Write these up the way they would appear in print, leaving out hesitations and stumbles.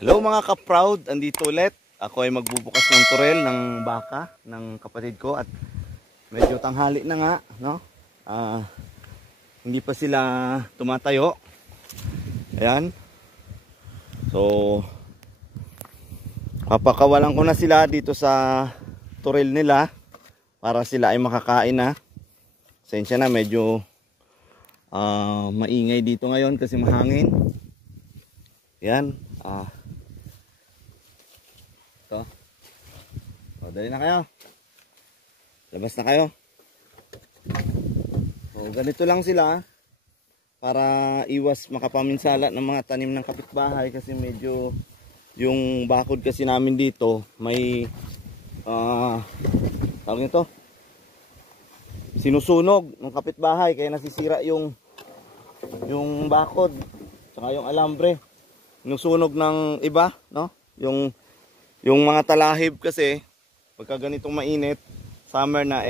Hello mga ka-proud, andito ulit. Ako ay magbubukas ng turel ng baka ng kapatid ko at medyo tanghali na nga, no? Hindi pa sila tumatayo. Ayan. So papakawalan ko na sila dito sa turel nila para sila ay makakain na. Sensya na, medyo maingay dito ngayon kasi mahangin. Ayan. Ito. O, dali na kayo. Labas na kayo. O, ganito lang sila para iwas makapaminsala ng mga tanim ng kapitbahay kasi medyo yung bakod kasi namin dito may tawag nito, sinusunog ng kapitbahay kaya nasisira yung bakod saka yung alambre. Sinusunog ng iba, no? Yung mga talahib kasi pagka ganitong mainit, summer na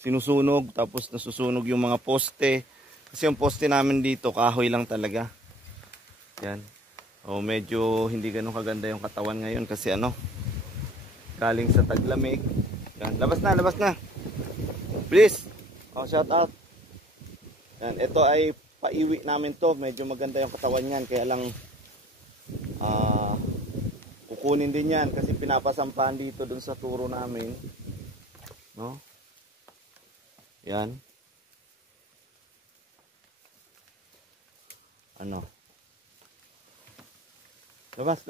sinusunog, tapos nasusunog yung mga poste. Kasi yung poste namin dito kahoy lang talaga. Yan. O medyo hindi ganun kaganda yung katawan ngayon kasi galing sa taglamig. Yan, labas na. Please. O, shout out. Yan, ito ay paiwi namin to. Medyo maganda yung katawan niyan kaya lang kukunin din yan kasi pinapasampahan dito dun sa turo namin, no? Yan. Labas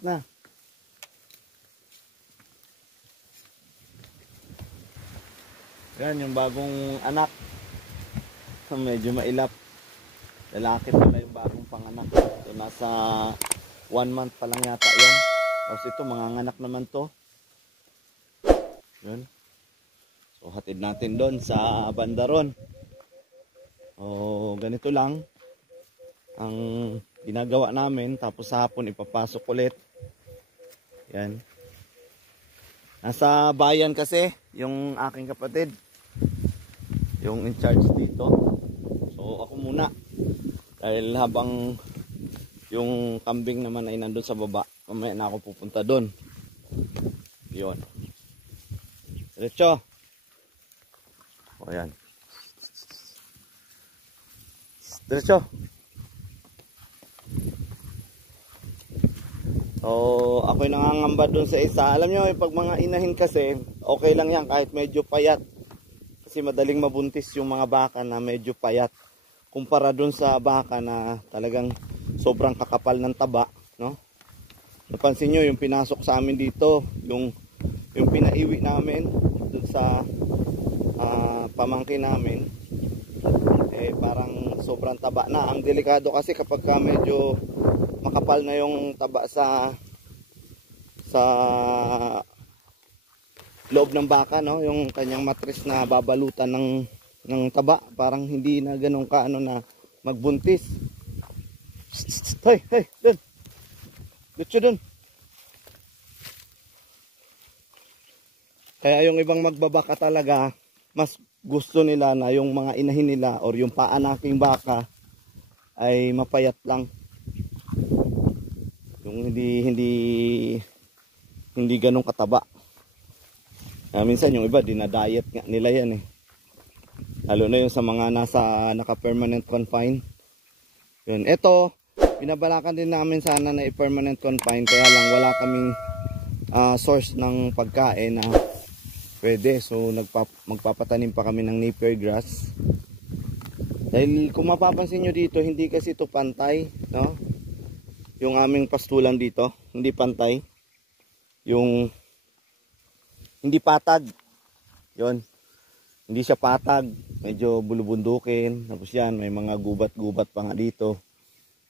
na. Yan yung bagong anak. Medyo mailap. Lalaki pala yung bagong panganak. So, nasa 1 month pa lang yata yan. Tapos ito, manganganak naman to. Yun. So, hatid natin doon sa bandaron. O, ganito lang ang ginagawa namin. Tapos sa hapon, ipapasok ulit. Yan. Nasa bayan kasi, yung aking kapatid. Yung in charge dito. So, ako muna. Dahil habang yung kambing naman ay nandun sa baba, mamaya na ako pupunta doon. Yun. Diretso. O, yan. Diretso. So, ako'y nangangamba doon sa isa. Alam nyo, pag mga inahin kasi, okay lang yan kahit medyo payat. Kasi madaling mabuntis yung mga baka na medyo payat. Kumpara doon sa baka na talagang sobrang kakapal ng taba, no? Napansin nyo yung pinasok sa amin dito, yung pinaiwi namin doon sa pamangkin namin, parang sobrang taba na. Ang delikado kasi kapag medyo makapal na yung taba sa loob ng baka, no? Yung kanyang matris na babalutan ng taba, parang hindi na ganun na magbuntis. Hey, dun. Dutso dun. Kaya yung ibang magbabaka talaga, mas gusto nila na yung mga inahin nila or yung paanaking baka ay mapayat lang. Yung hindi ganun kataba. Minsan yung iba dinadiet nga nila yan eh. Lalo na yung sa mga naka-permanent confine. Yun. Ito, binabalakan din namin sana na i-permanent confine. Kaya lang wala kaming source ng pagkain na pwede. So, magpapatanim pa kami ng napier grass. Dahil kung mapapansin nyo dito, hindi kasi ito pantay, no? Yung aming pastulan dito, hindi pantay. Yung hindi patag. Yun. Hindi siya patag, medyo bulubundukin, tapos yan, may mga gubat-gubat pa nga dito.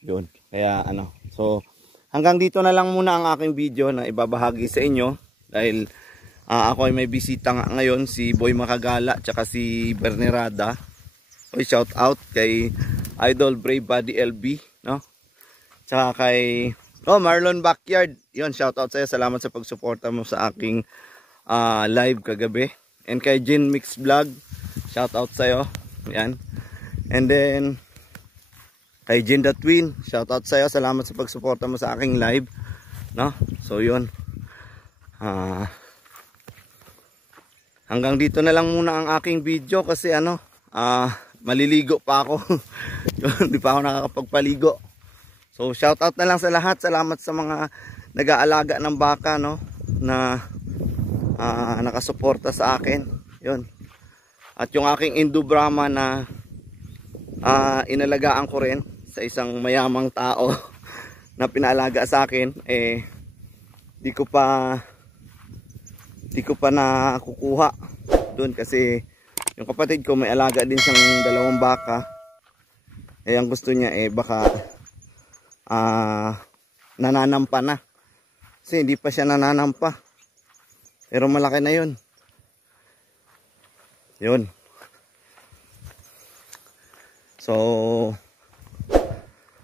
Yun, kaya so hanggang dito na lang muna ang aking video na ibabahagi sa inyo. Dahil ako ay may bisita nga ngayon, si Boy Makagala, tsaka si Bernerada. Oy, shout out kay Idol Brave Body LB, no? Tsaka kay Marlon Backyard, yun, shout out sa'yo, salamat sa pagsuporta mo sa aking live kagabi. And kay Jin Mix Vlog, shout out sa'yo. Yan. And then Kay Jin the Twin, shoutout sa iyo. Salamat sa pagsuporta mo sa aking live, no? So yun. Hanggang dito na lang muna ang aking video kasi maliligo pa ako. Hindi pa ako nakakapagpaligo. So shoutout na lang sa lahat. Salamat sa mga nag-aalaga ng baka, no, na nakasuporta sa akin. Yun. At yung aking Indo Brahma na inalagaan ko rin sa isang mayamang tao na pinaalaga sa akin, di ko pa nakukuha doon kasi yung kapatid ko may alaga din siyang 2 baka. Ang gusto niya baka nananampa na. Kasi hindi pa siya nananampa. Pero malaki na yun. Yun. So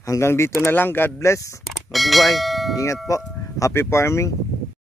hanggang dito na lang. God bless. Mabuhay. Ingat po. Happy farming.